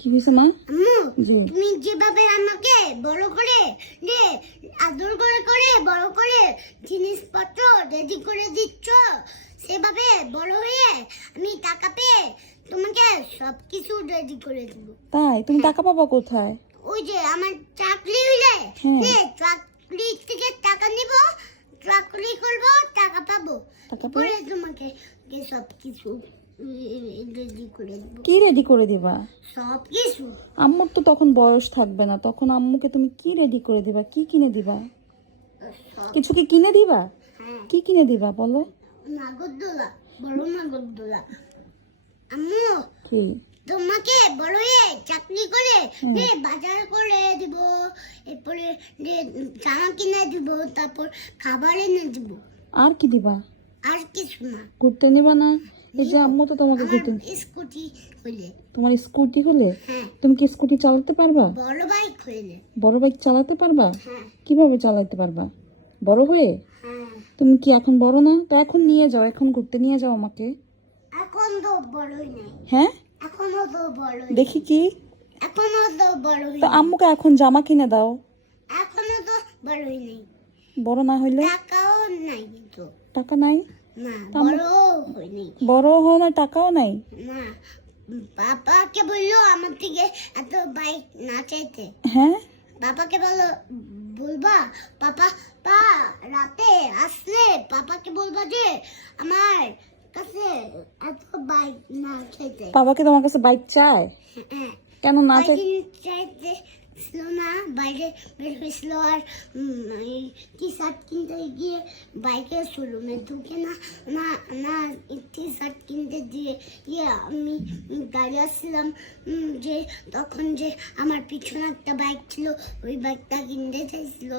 কি হয়েছে মা? আম্মু, জি। তুমি যেভাবে আমাকে বড় করে যে আদর করে করে বড় করে জিনিসপত্র রেডি করে দিচ্ছ, সেভাবে বড় হয়ে আমি টাকা পেয়ে তোমাকে সবকিছু রেডি করে দেব। তাই? তুমি টাকা পাবা কোথায়? ওই যে আমার চাকরি হইলে হ্যাঁ। চাকরি থেকে টাকা নিব, চাকরি করব, টাকা পাবো, টাকা পরে তোমাকে সবকিছু রেডি করে দেব। কি রেডি করে দিবা? সবকিছু। আম্মুর তো তখন বয়স থাকবে না, তখন আম্মুকে তুমি কি রেডি করে দিবা? কি কিনে দিবা? কিছু কি কিনে দিবা? হ্যাঁ, কি কিনে দিবা বলো? নাগরদোলা, বড় নাগরদোলা। আম্মু, কি? তোমাকে বড় হয়ে চাকরি করে বাজার করে দিব, এরপরে জামা কিনে দিব, তারপর খাবার এনে দিব। আর কি দিবা? আর কিছু না। ঘুরতে নিবা না? এই যে আম্মু তো তোমাকে ঘুরতে, স্কুটি হইলে। তোমার স্কুটি হলে হ্যাঁ। তুমি কি স্কুটি চালাতে পারবা? বড় বাইক হইলে। বড় বাইক চালাতে পারবা? হ্যাঁ। কিভাবে চালাতে পারবা বড় হয়ে? হ্যাঁ। তুমি কি এখন বড় না? তো এখন নিয়ে যাও, এখন ঘুরতে নিয়ে যাও আমাকে। এখন তো বড়ই নাই। হ্যাঁ, এখনো তো বড়ই। দেখি কি? এখনো তো বড়ই। তো আম্মুকে এখন জামা কিনে দাও। এখনো তো বড়ই নেই। বড় না হইলে? টাকাও নাই কিন্তু। টাকা নাই? না, আম্মু- বড় হয়নি। বড় হও না, টাকাও নাই? না, পাপাকে বললো আমার থেকে এত বাইক না চাইতে। হ্যাঁ, পাপাকে বলবা পাপা, রাতে আসলে পাপাকে বলবা যে আমার কাছে এত বাইক না চাইতে। বাবাকে তোমার কাছে বাইক চায়? হ্যাঁ, কেন না চাই? কয়েকদিন চাইতে ছিল না, বাইরে বের হয়েছিল, আর টি শার্ট কিনতে গিয়ে বাইকের শোরুমে ঢুকে না না না টি শার্ট কিনতে গিয়ে আমি দাঁড়িয়ে আসছিলাম, যে তখন যে আমার পিছনে একটা বাইক ছিল, ওই বাইকটা কিনতে চাইছিল।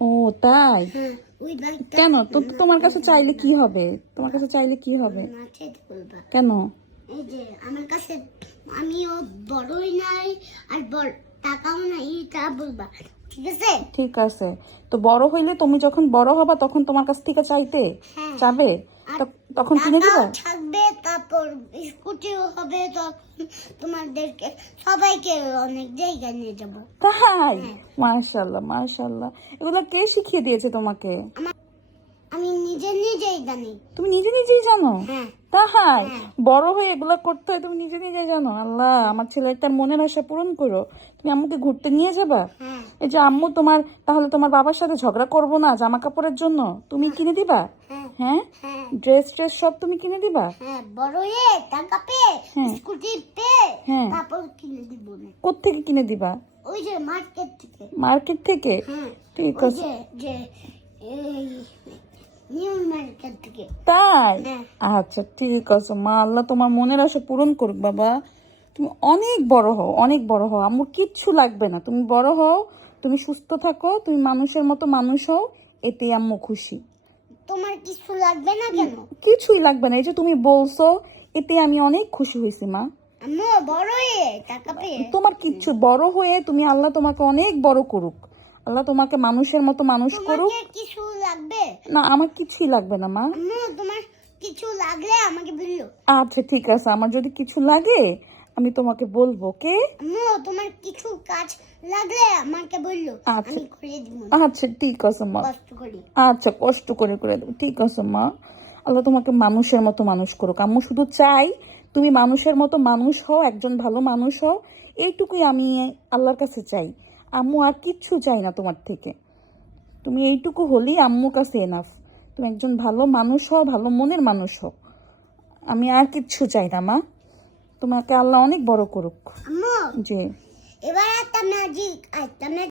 ও তাই? হ্যাঁ, ওই বাইকটা কেন? তো তোমার কাছে চাইলে কি হবে? তোমার কাছে চাইলে কি হবে? না চাইতে বলবা। কেন? এই যে আমার কাছে আমিও বড়ই নাই আর টাকাও নাই, তা বলবা, ঠিক আছে? ঠিক আছে। তো বড় হইলে, তুমি যখন বড় হবা তখন তোমার কাছ থেকে চাইতে হ্যাঁ। চাবে, তখন কিনে দিবা? টাকাও থাকবে, তারপর স্কুটিও হবে, তখন তোমাদেরকে সবাইকে অনেক জায়গায় নিয়ে যাব। তাই? মাশাআল্লাহ মাশাআল্লাহ। এগুলো কে শিখিয়ে দিয়েছে তোমাকে? আমি নিজেই জানি। তুমি নিজে নিজেই জানো? হ্যাঁ। তাই? হ্যাঁ। বড় হয়ে এগুলো করতে হয় তুমি নিজে নিজেই জানো? আল্লাহ, আমার ছেলেটার মনের আশা পূরণ করো। তুমি আম্মুকে ঘুরতে নিয়ে যাবা? হ্যাঁ। এই যে আম্মু তাহলে তোমার বাবার সাথে ঝগড়া করবো না জামা কাপড়ের জন্য? তুমি কিনে দিবা? হ্যাঁ। হ্যাঁ, হ্যাঁ। ড্রেস সব তুমি কিনে দিবা? হ্যাঁ, বড় হয়ে টাকা পেয়ে, হ্যাঁ। স্কুটি পেয়ে, হ্যাঁ। তারপর কিনে দিব না। কোত্থেকে কিনে দিবা? ওই যে মার্কেট থেকে। মার্কেট থেকে? হ্যাঁ, ঠিক ওই আছে। যে এই নিউ মার্কেট থেকে। তাই? হ্যাঁ। আচ্ছা ঠিক আছে মা, আল্লাহ তোমার মনের আশা পূরণ করুক বাবা। তুমি অনেক বড় হও, অনেক বড় হও, আমার কিচ্ছু লাগবে না। তুমি বড় হও, তুমি সুস্থ থাকো, তুমি মানুষের মতো মানুষ হও, এতেই আম্মু খুশি। তোমার কিছু লাগবে না কেন? কিছুই লাগবে না, এই যে তুমি বলছো, এতে আমি অনেক খুশি হয়েছি মা। আম্মু, বড় হয়ে টাকা পেয়ে। তোমার কিচ্ছু, বড় হয়ে তুমি, আল্লাহ তোমাকে অনেক বড় করুক, আল্লাহ তোমাকে মানুষের মতো মানুষ করুক। তোমাকে কিছু লাগবে? না, আমার কিছুই লাগবে না মা। আম্মু, তোমার কিছু লাগলে আমাকে বললো। আচ্ছা ঠিক আছে, আমার যদি কিছু লাগে আমি তোমাকে বলবো। কে? আম্মু, তোমার কিছু কাজ লাগলে আমাকে বললো, আচ্ছা। আমি করে দিব। আচ্ছা ঠিক আছে মা। কষ্ট করি। আচ্ছা, কষ্ট করে করে দেবো। ঠিক আছে মা, আল্লাহ তোমাকে মানুষের মতো মানুষ করুক। আম্মু শুধু চাই তুমি মানুষের মতো মানুষ হও, একজন ভালো মানুষ হও, এইটুকুই আমি আল্লাহর কাছে চাই। আম্মু আর কিচ্ছু চাই না তোমার থেকে। তুমি এইটুকু হলেই আম্মুর কাছে এনাফ। তুমি একজন ভালো মানুষ হও, ভালো মনের মানুষ হও, আমি আর কিচ্ছু চাই না মা। তোমাকে আল্লাহ অনেক বড় করুক। আম্মু, জি। এবার একটা ম্যাজিক